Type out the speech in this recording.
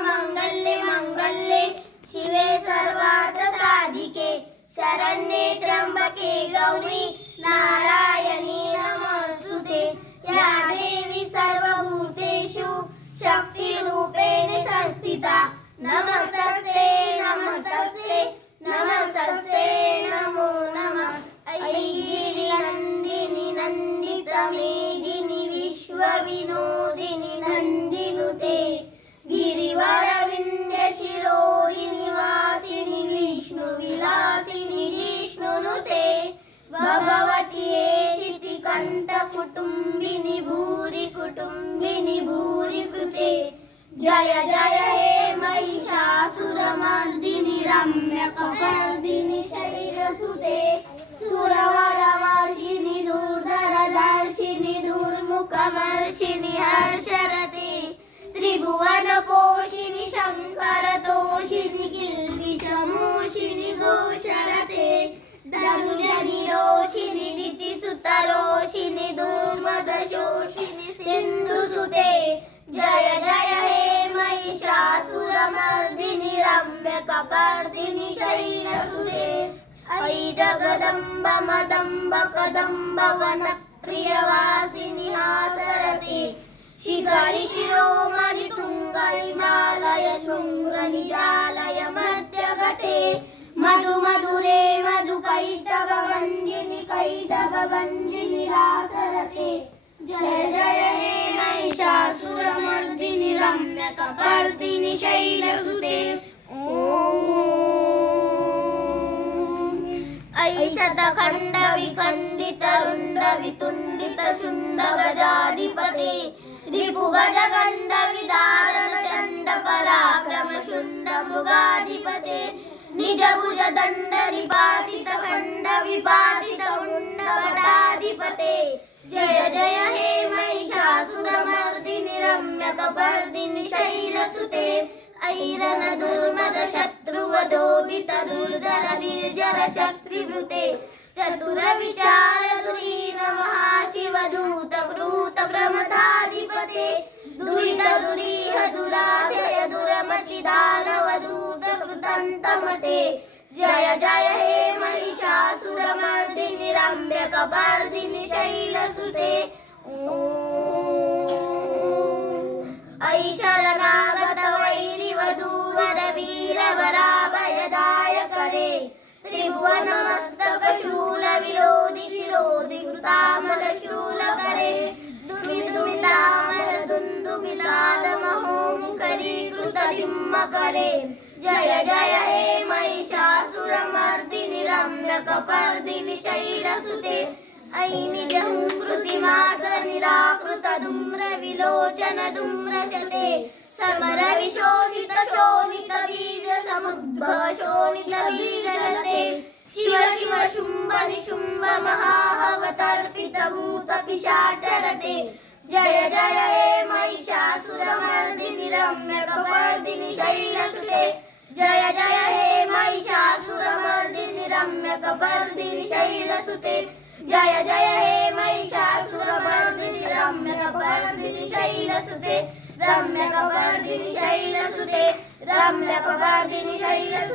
सर्वमङ्गल्ये मंगल्ये शिवे सर्वार्थसाधिके। शरण्ये त्र्यंबके गौरी। नारायणी नमस्तुते। या देवी सर्वभूतेषु शक्तिरूपेण संस्थिता। नमस्तस्ते। भगवति हेशिति कण्ठकुटुम्बिनि भूरि कुटुम्बिनि भूरि कृते। जय जय हे महिषासुरमर्दिनि रम्यकपर्दिनि शैलसुते रम्यकपर्दिनि शैलसुते ऐ जगदम्ब मदम्ब कदम्ब वनप्रियवासिनि हासरते शिखरि शिरोमणि तुङ्ग हिमालय मध्यगते मधु मधुरे मधु कैटव वन्दिनि कैटव वन्दिनि रासरते जय जय हे महिषासुरमर्दिनि रम्यकपर्दिनि शैलसुते ऐशतखण्ड विखण्डित रुण्ड वितुण्डित शुण्ड गजाधिपते। रिपुगज खंड विदारण चंड पराक्रम शुंड मृगाधिपते। निज भुज दंड निपातित खंड विपातित उंड वटाधिपते जय जय हे महिषासुरमर्दिनि रम्यकपर्दिनि शैलसुते ऐरन दुर्मद शत्रुवधोभित दुर्धर निर्जर कृते चतुर विचार दुरीन महाशिवदूत कृत प्रमथाधिपते। दुरित दुरीह दुराशय दुरमति दानवदूत कृतन्तमते जय जय हे महिषासुरमर्दिनि रम्यकपर्दिनि शैलसुते ऐ त्रिभुवनमस्तकशूलविरोधि शिरोधिकृतामलशूलकरे दुर्विदुमितामलदुन्दुमितादमहोमुखरीकृतबिम्बकरे जय जय हे महिषासुरमर्दिनि रम्यकपर्दिनि शैलसुते ऐनिजहुं कृतिमात्रनिराकृतधूम्रविलोचनधूम्रशते समरविशोषितशोणितबीजसमुद्भवशो जय जय, हे महिषासुरमर्दिनिरम्य कपर्दिनि शैलसुते जय जय, हे महिषासुरमर्दिनिरम्य कपर्दिनि शैलसुते जय जय, हे महिषासुरमर्दिनिरम्य कपर्दिनि शैलसुते रम्य कपर्दिनि शैलसुते रम्य कपर्दिनि शैलसुते